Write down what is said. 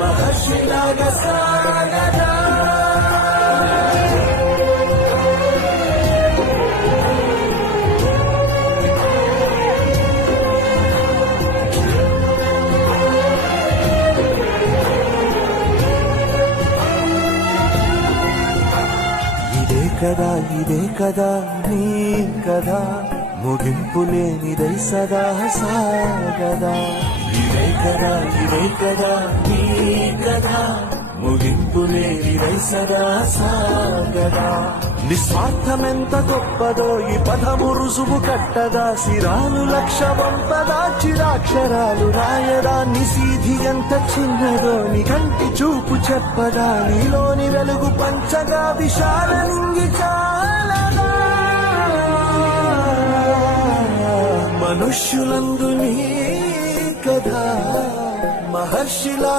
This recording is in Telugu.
మహర్షిలాగా సాగదా. ఇదే కదా నీ కదా, ముగింపు లేనిదై సదా సాగదా. ఇదే కదా నీ కదా, ముగింపు లేనిదై సదా సాగదా. నిస్వార్థమెంత గొప్పదో ఈ పదము రుజువు కట్టదా. శిరాలు లక్ష వంపదా, చిరాక్షరాలు రాయదా. నిశీధి ఎంత చిన్నదో నీ కంటి చూపు చెప్పదా. నీలోని వెలుగు పంచగా విశాల నింగి చాలదా. మనుష్యులందు నీ కదా మహర్షిలా